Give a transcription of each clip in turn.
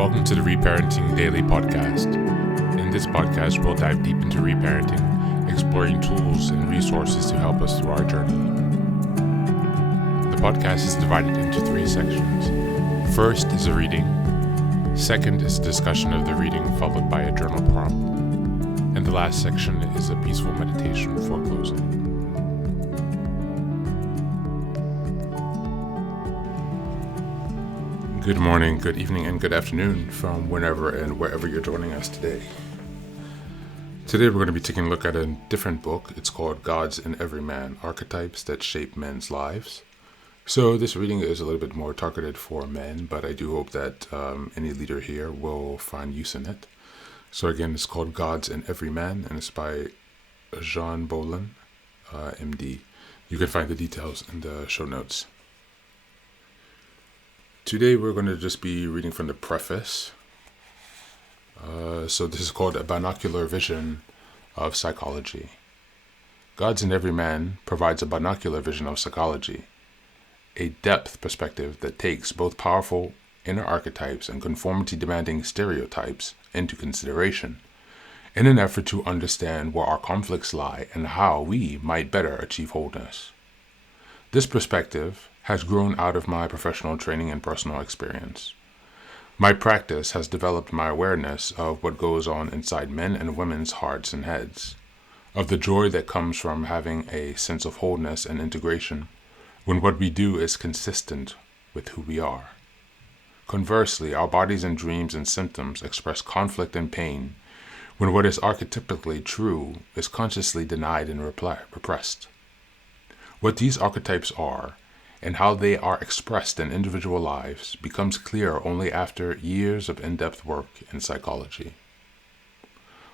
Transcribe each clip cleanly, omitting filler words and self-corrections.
Welcome to the Reparenting Daily podcast. In this podcast, we'll dive deep into reparenting, exploring tools and resources to help us through our journey. The podcast is divided into 3 sections. First is a reading. Second is a discussion of the reading, followed by a journal prompt. And the last section is a peaceful meditation for closing. Good morning, good evening, and good afternoon from whenever and wherever you're joining us today. Today we're going to be taking a look at a different book. It's called Gods in Every Man, Archetypes that Shape Men's Lives. So this reading is a little bit more targeted for men, but I do hope that any leader here will find use in it. So again, it's called Gods in Every Man, and it's by Jean Bolin, MD. You can find the details in the show notes. Today we're going to just be reading from the preface. So this is called A Binocular Vision of Psychology. Gods in Every Man provides a binocular vision of psychology, a depth perspective that takes both powerful inner archetypes and conformity-demanding stereotypes into consideration, in an effort to understand where our conflicts lie and how we might better achieve wholeness. This perspective has grown out of my professional training and personal experience. My practice has developed my awareness of what goes on inside men and women's hearts and heads, of the joy that comes from having a sense of wholeness and integration when what we do is consistent with who we are. Conversely, our bodies and dreams and symptoms express conflict and pain when what is archetypically true is consciously denied and repressed. What these archetypes are and how they are expressed in individual lives becomes clear only after years of in-depth work in psychology.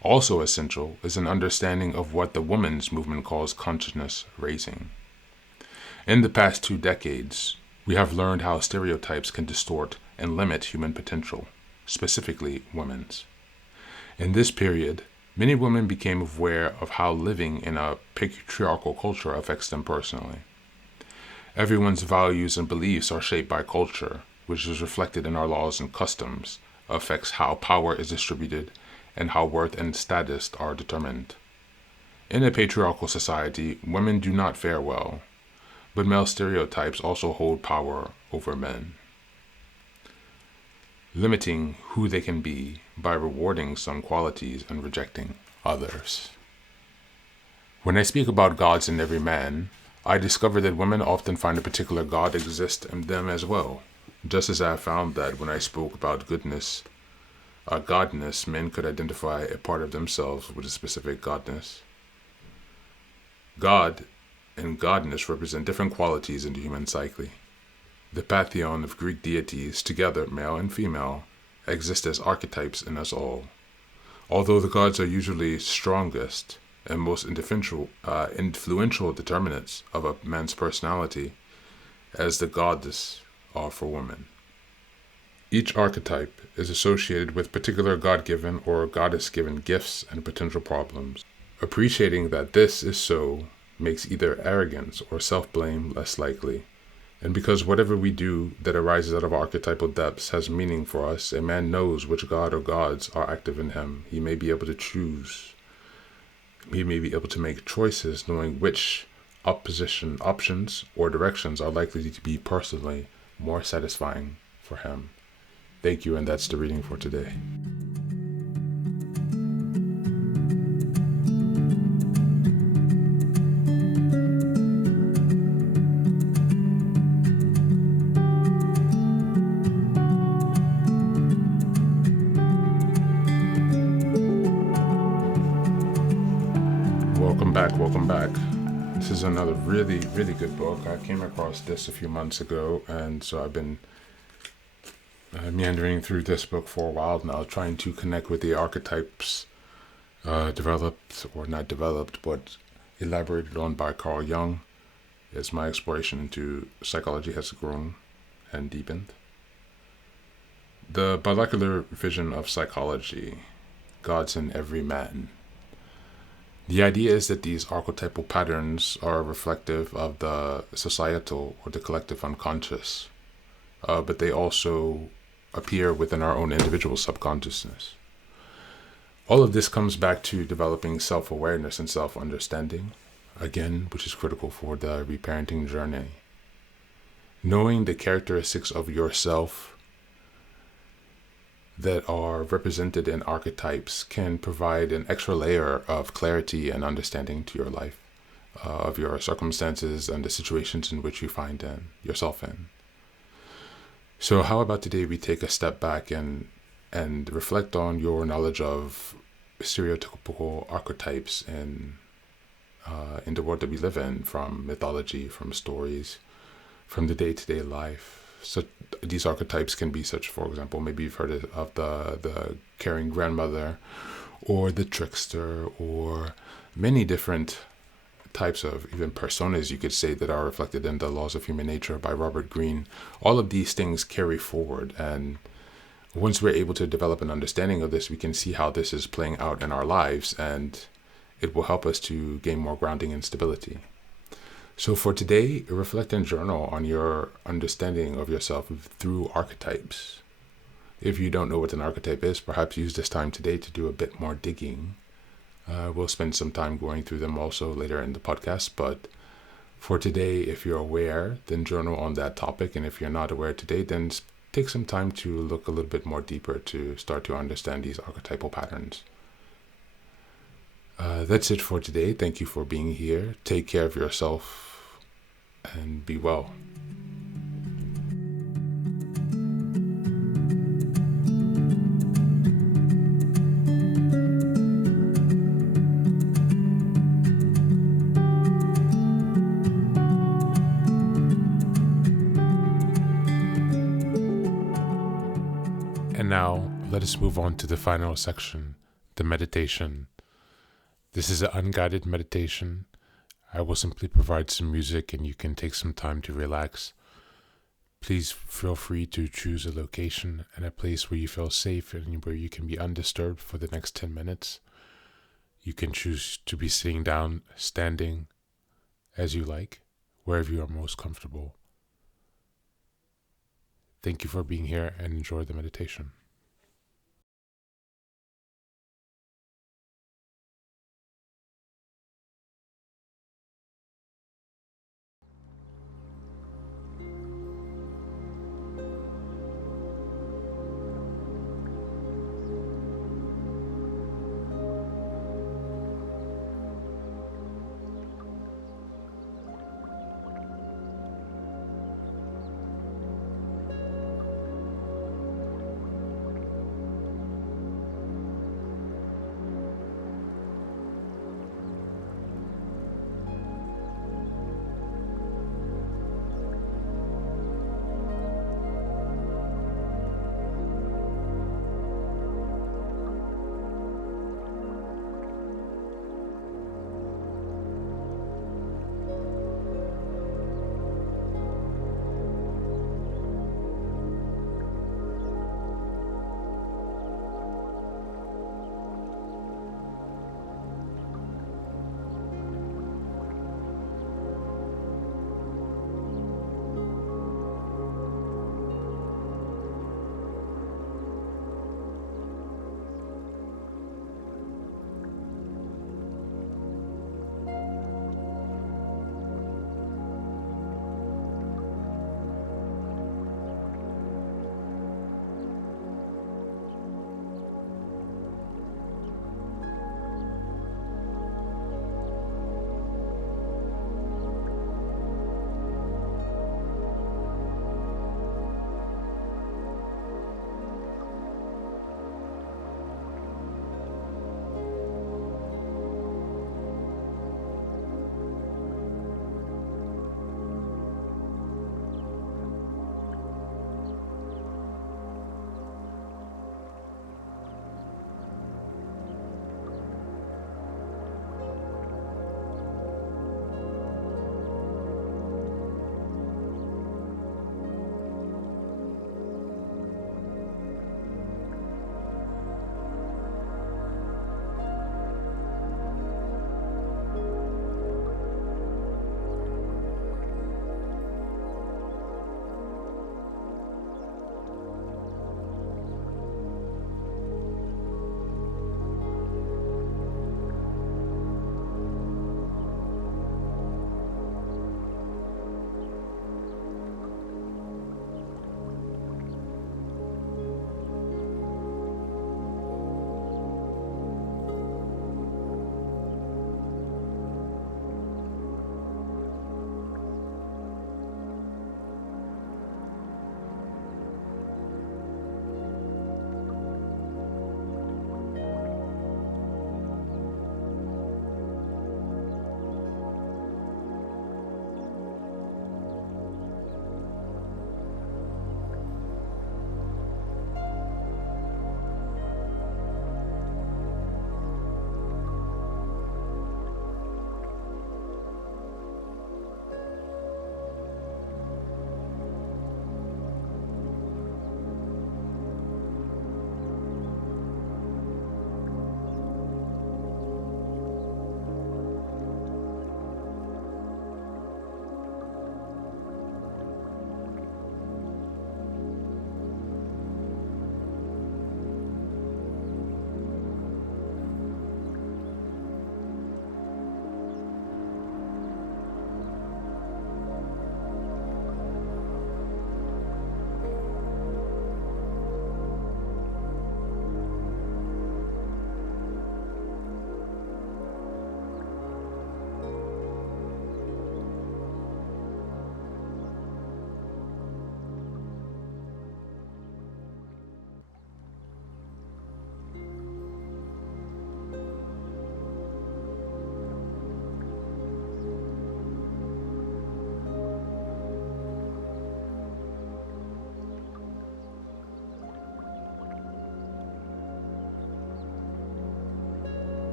Also essential is an understanding of what the women's movement calls consciousness raising. In the past 2 decades, we have learned how stereotypes can distort and limit human potential, specifically women's. In this period, many women became aware of how living in a patriarchal culture affects them personally. Everyone's values and beliefs are shaped by culture, which is reflected in our laws and customs, affects how power is distributed, and how worth and status are determined. In a patriarchal society, women do not fare well, but male stereotypes also hold power over men, limiting who they can be by rewarding some qualities and rejecting others. When I speak about gods in every man, I discover that women often find a particular god exist in them as well, just as I have found that when I spoke about godness, men could identify a part of themselves with a specific godness. God and godness represent different qualities in the human psyche. The pantheon of Greek deities, together male and female, exist as archetypes in us all. Although the gods are usually strongest and most influential determinants of a man's personality, as the goddess are for women. Each archetype is associated with particular God-given or goddess-given gifts and potential problems. Appreciating that this is so makes either arrogance or self-blame less likely. And because whatever we do that arises out of archetypal depths has meaning for us, a man knows which god or gods are active in him. He may be able to choose. He may be able to make choices knowing which options or directions are likely to be personally more satisfying for him. Thank you, and that's the reading for today. Welcome back. This is another really, really good book. I came across this a few months ago, and so I've been meandering through this book for a while now, trying to connect with the archetypes developed, or not developed, but elaborated on by Carl Jung, as my exploration into psychology has grown and deepened. The binocular vision of psychology, Gods in Every Man. The idea is that these archetypal patterns are reflective of the societal or the collective unconscious, but they also appear within our own individual subconsciousness. All of this comes back to developing self-awareness and self-understanding, again, which is critical for the reparenting journey. Knowing the characteristics of yourself that are represented in archetypes can provide an extra layer of clarity and understanding to your life, of your circumstances and the situations in which you find yourself in. So how about today we take a step back and reflect on your knowledge of stereotypical archetypes in the world that we live in, from mythology, from stories, from the day-to-day life. So these archetypes can be such, for example, maybe you've heard of the caring grandmother, or the trickster, or many different types of even personas, you could say, that are reflected in The Laws of Human Nature by Robert Greene. All of these things carry forward, and once we're able to develop an understanding of this, we can see how this is playing out in our lives, and it will help us to gain more grounding and stability. So for today, reflect and journal on your understanding of yourself through archetypes. If you don't know what an archetype is, perhaps use this time today to do a bit more digging. We'll spend some time going through them also later in the podcast, but for today, if you're aware, then journal on that topic. And if you're not aware today, then take some time to look a little bit more deeper to start to understand these archetypal patterns. That's it for today. Thank you for being here. Take care of yourself and be well. And now, let us move on to the final section, the meditation. This is an unguided meditation. I will simply provide some music and you can take some time to relax. Please feel free to choose a location and a place where you feel safe and where you can be undisturbed for the next 10 minutes. You can choose to be sitting down, standing, as you like, wherever you are most comfortable. Thank you for being here and enjoy the meditation.